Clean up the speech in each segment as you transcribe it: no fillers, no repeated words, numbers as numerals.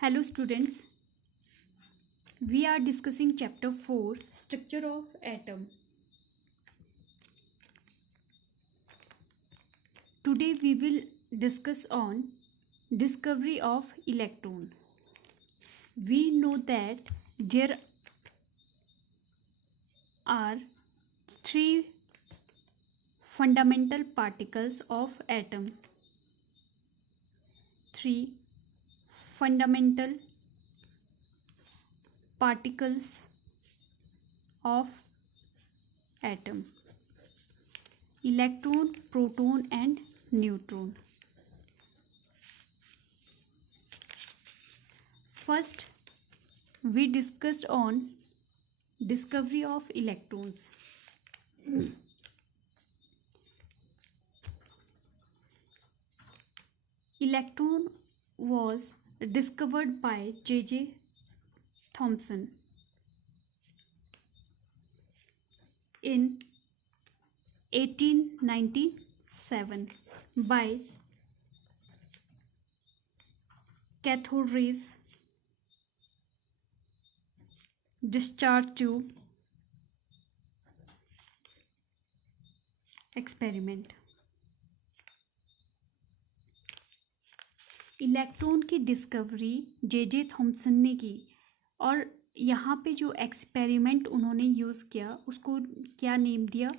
Hello students, we are discussing chapter 4 structure of atom. Today we will discuss on discovery of electron. We know that there are three fundamental particles of atom. Three fundamental particles of atom: electron, proton and neutron. First, we discussed on discovery of electrons. Electron was discovered by J.J. Thomson in 1897 by cathode rays discharge tube experiment. Electron की discovery J Thomson ने की और यहाँ पे जो experiment उन्होंने use किया उसको क्या नेम दिया?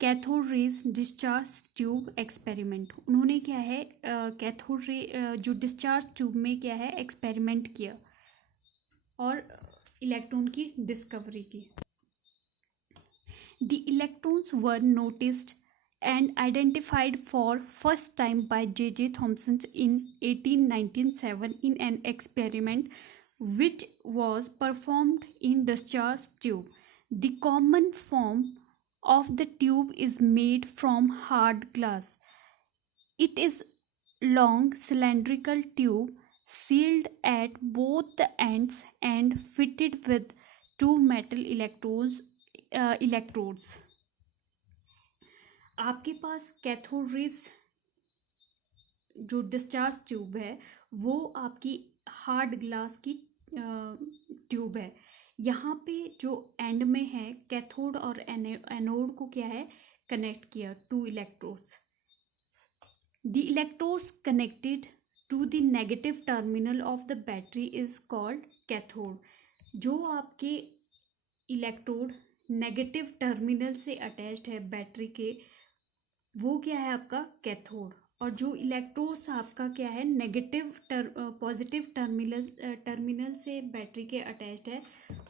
Cathode rays discharge tube experiment. उन्होंने क्या है कैथोड रे जो डिस्चार्ज ट्यूब में क्या है एक्सपेरिमेंट किया और इलेक्ट्रॉन की डिस्कवरी की. The electrons were noticed and identified for first time by J.J. Thomson in 1897 in an experiment which was performed in discharge tube. The common form of the tube is made from hard glass. It is long cylindrical tube sealed at both the ends and fitted with two metal electrodes. आपके पास cathode rays जो discharge tube है वो आपकी hard glass की tube है. यहाँ पे जो एंड में है कैथोड और एनोड को क्या है कनेक्ट किया to electrodes. The electrodes connected to the negative terminal of the battery is called cathode. जो आपके इलेक्ट्रोड नेगेटिव टर्मिनल से अटैच्ड है बैटरी के वो क्या है आपका कैथोड. और जो इलेक्ट्रोड्स आपका क्या है नेगेटिव पॉजिटिव टर्मिनल से बैटरी के अटैच्ड है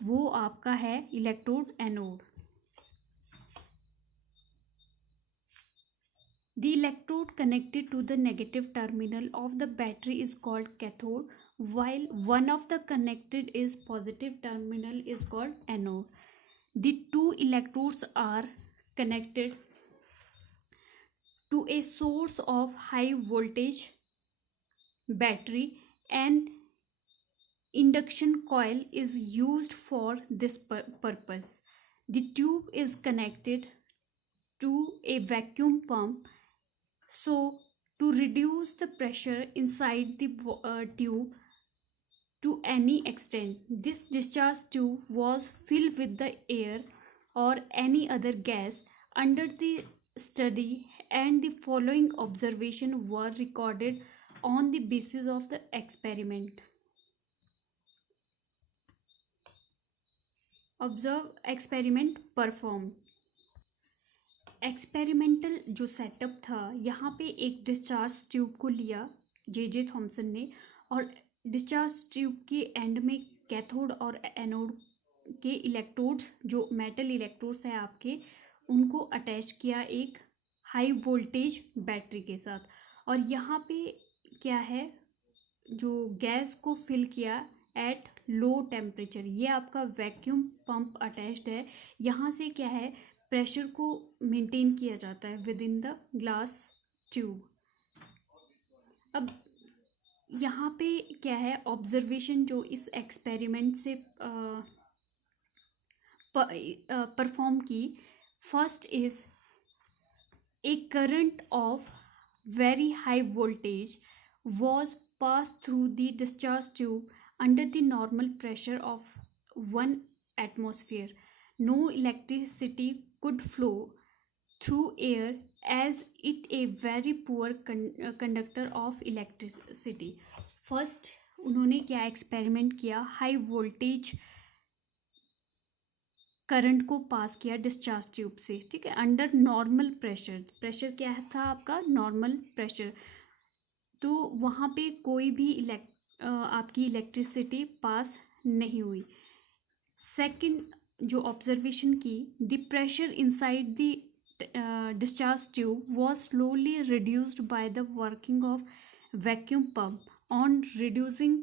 वो आपका है electrode anode. The electrode connected to the negative terminal of the battery is called cathode while one of the connected is positive terminal is called anode. The two electrodes are connected to a source of high voltage battery. An induction coil is used for this purpose. The tube is connected to a vacuum pump so to reduce the pressure inside the tube to any extent. This discharge tube was filled with the air or any other gas under the study, and the following observation were recorded on the basis of the experiment. Observe experiment performed. Experimental जो setup था यहाँ पे एक discharge tube को लिया J Thomson ने और discharge tube के एंड में कैथोड और एनोड के इलेक्ट्रोड्स जो मेटल इलेक्ट्रोड्स है आपके उनको अटैच किया एक हाई वोल्टेज बैटरी के साथ. और यहाँ पे क्या है जो गैस को फिल किया एट लो टेम्परेचर. ये आपका वैक्यूम पंप अटैच्ड है. यहाँ से क्या है प्रेशर को मेंटेन किया जाता है with in the glass tube. अब यहाँ पे क्या है ऑब्जर्वेशन जो इस एक्सपेरिमेंट से परफॉर्म की. First is a current of very high voltage was pass through the discharge tube under the normal pressure of 1 atmosphere. No electricity could flow through air as it a very poor conductor of electricity. First उन्होंने क्या experiment किया, high voltage current को पास किया discharge tube से, ठीक है, under normal pressure. Pressure क्या था आपका, नॉर्मल प्रेशर. तो वहाँ पे कोई भी आपकी इलेक्ट्रिसिटी पास नहीं हुई. सेकंड जो ऑब्जर्वेशन की, the pressure inside the discharge tube was slowly reduced by the working of vacuum pump. On reducing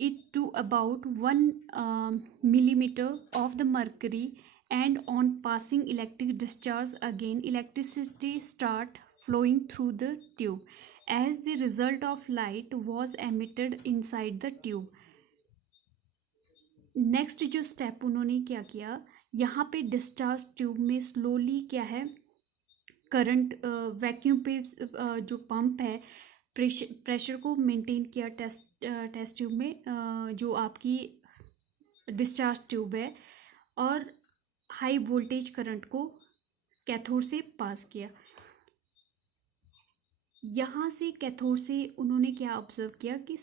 it to about 1 millimeter of the mercury and on passing electric discharge again, electricity start flowing through the tube. As the result of light was emitted inside the tube. Next जो step उन्होंने क्या किया, यहाँ पे discharge tube में slowly क्या है, current vacuum पे जो पंप है प्रेशर को मेंटेन किया टेस्ट ट्यूब में, जो आपकी डिस्चार्ज ट्यूब है, और हाई वोल्टेज करंट को कैथोड से पास किया. यहाँ से कैथोड से उन्होंने क्या ऑब्जर्व किया कि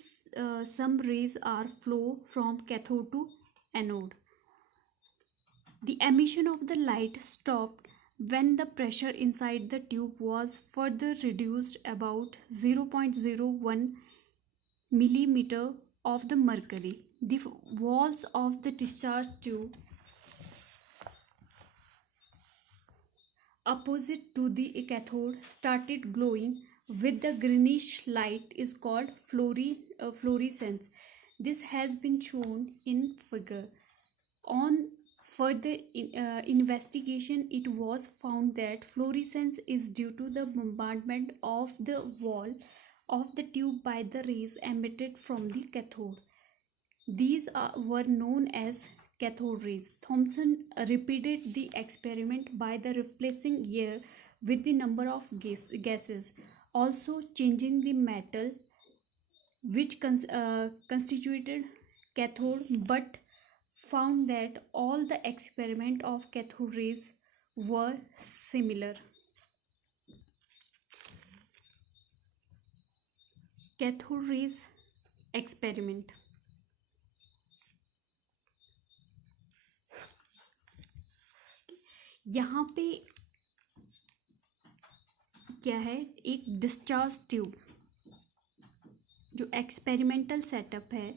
some rays are flow from cathode to anode. The emission of the light stopped when the pressure inside the tube was further reduced about 0.01 millimeter of the mercury. The walls of the discharge tube opposite to the cathode started glowing with the greenish light is called fluorescence. This has been shown in figure. On further investigation, it was found that fluorescence is due to the bombardment of the wall of the tube by the rays emitted from the cathode. These were known as cathode rays. Thomson repeated the experiment by the replacing air with the number of gases, also changing the metal which constituted cathode, but found that all the experiment of cathode rays were similar. Cathode rays experiment. यहाँ पे क्या है, एक discharge tube जो experimental setup है,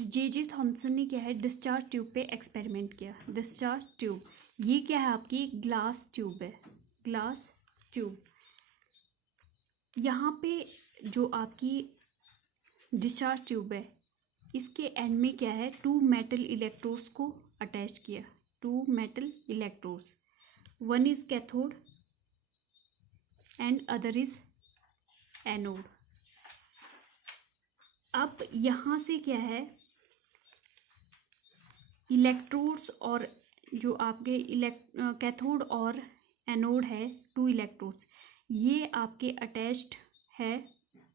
J Thomson ने क्या है डिस्चार्ज ट्यूब पे एक्सपेरिमेंट किया. डिस्चार्ज ट्यूब ये क्या है, आपकी ग्लास ट्यूब है, ग्लास ट्यूब. यहाँ पे जो आपकी डिस्चार्ज ट्यूब है, इसके एंड में क्या है, 2 मेटल इलेक्ट्रोड्स को अटैच किया. 2 metal electrodes, one is cathode and other is anode. अब यहाँ से क्या है, इलेक्ट्रोड्स और जो आपके कैथोड और एनोड है, 2 इलेक्ट्रोड्स, ये आपके अटैच्ड है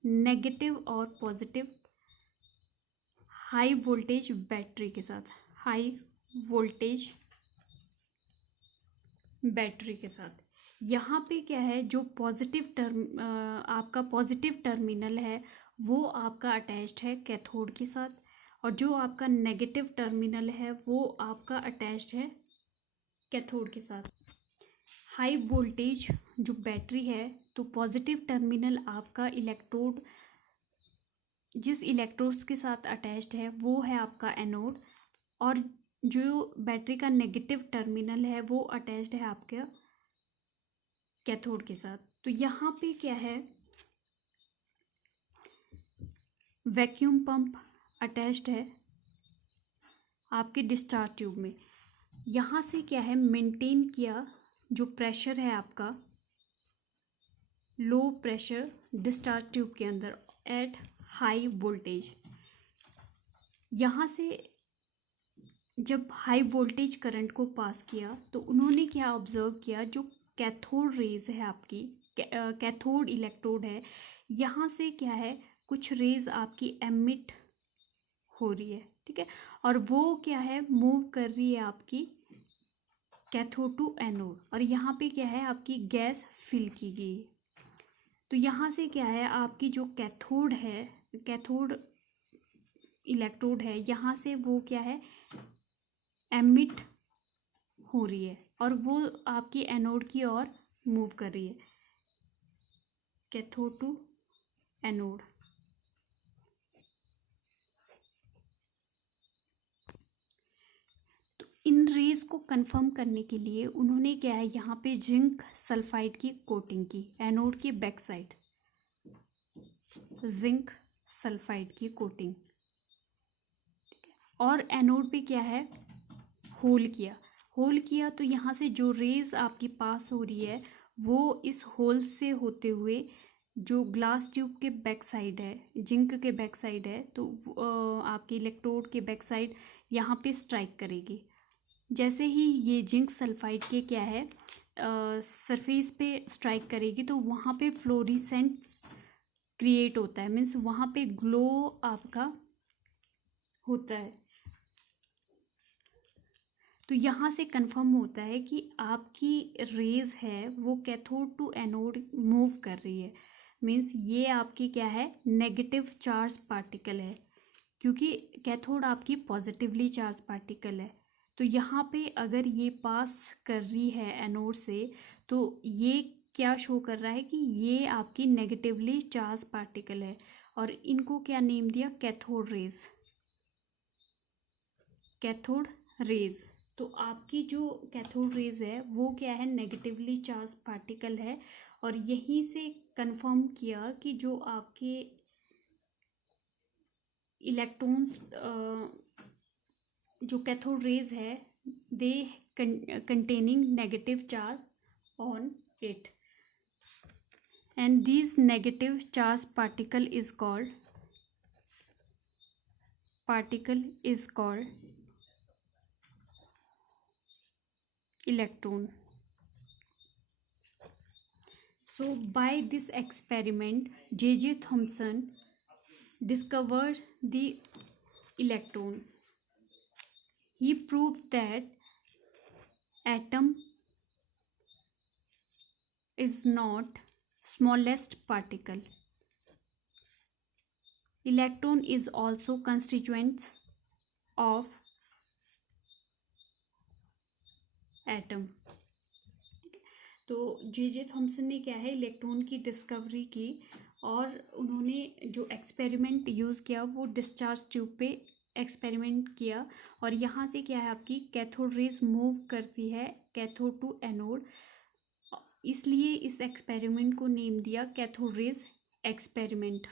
नेगेटिव और पॉजिटिव हाई वोल्टेज बैटरी के साथ. हाई वोल्टेज बैटरी के साथ. यहाँ पे क्या है, जो पॉजिटिव आपका पॉजिटिव टर्मिनल है वो आपका अटैच्ड है कैथोड के साथ, और जो आपका नेगेटिव टर्मिनल है वो आपका अटैच्ड है कैथोड के साथ. हाई वोल्टेज जो बैटरी है, तो पॉजिटिव टर्मिनल आपका इलेक्ट्रोड, जिस इलेक्ट्रोड्स के साथ अटैच्ड है वो है आपका एनोड, और जो बैटरी का नेगेटिव टर्मिनल है वो अटैच्ड है आपका कैथोड के साथ. तो यहाँ पे क्या है, वैक्यूम पंप अटैच्ड है आपके डिस्चार्ज ट्यूब में. यहाँ से क्या है, मेंटेन किया जो प्रेशर है आपका, लो प्रेशर डिस्चार्ज ट्यूब के अंदर एट हाई वोल्टेज. यहाँ से जब हाई वोल्टेज करंट को पास किया तो उन्होंने क्या ऑब्जर्व किया, जो कैथोड रेज है आपकी, कैथोड इलेक्ट्रोड है, यहाँ से क्या है, कुछ रेज आपकी एमिट हो रही है, ठीक है, और वो क्या है, मूव कर रही है आपकी कैथोड टू एनोड, और यहाँ पे क्या है, आपकी गैस फिल की गई। तो यहाँ से क्या है, आपकी जो कैथोड है, कैथोड इलेक्ट्रोड है, यहाँ से वो क्या है, एमिट हो रही है और वो आपकी एनोड की ओर मूव कर रही है, कैथोड टू एनोड। तो इन रेज को कंफर्म करने के लिए उन्होंने क्या है, यहाँ पे जिंक सल्फाइड की कोटिंग की एनोड की बैक साइड, जिंक सल्फाइड की कोटिंग, और एनोड पे क्या है, होल किया। होल किया तो यहाँ से जो रेज आपकी पास हो रही है वो इस होल से होते हुए जो ग्लास ट्यूब के बैक साइड है, जिंक के बैक साइड है, तो आपके इलेक्ट्रोड के बैक साइड यहाँ पे स्ट्राइक करेगी। जैसे ही ये जिंक सल्फाइड के क्या है सरफेस पे स्ट्राइक करेगी तो वहाँ पे फ्लोरिसेंट क्रिएट होता है, मीन्स वहाँ पे ग्लो आपका होता है। तो यहाँ से कंफर्म होता है कि आपकी रेज है वो कैथोड टू एनोड मूव कर रही है, मीन्स ये आपकी क्या है, नेगेटिव चार्ज पार्टिकल है, क्योंकि कैथोड आपकी पॉजिटिवली चार्ज पार्टिकल है। तो यहाँ पे अगर ये पास कर रही है एनोड से, तो ये क्या शो कर रहा है कि ये आपकी नेगेटिवली चार्ज पार्टिकल है, और इनको क्या नेम दिया, कैथोड रेज, कैथोड रेज। तो आपकी जो कैथोड रेज है वो क्या है, नेगेटिवली चार्ज पार्टिकल है, और यहीं से कंफर्म किया कि जो आपके इलेक्ट्रॉन्स जो कैथोड रेज है दे containing negative charge on it, and these negative charge particle is called electron. So by this experiment J.J. Thomson discovered the electron. He proved that atom is not smallest particle. Electron is also constituent of atom. तो J Thomson ने क्या है, electron की discovery की, और उन्होंने जो experiment use किया वो डिस्चार्ज ट्यूब पे एक्सपेरिमेंट किया, और यहाँ से क्या है, आपकी कैथोड रेज मूव करती है कैथोड टू एनोड, इसलिए इस एक्सपेरिमेंट को नेम दिया कैथोड रेज एक्सपेरिमेंट।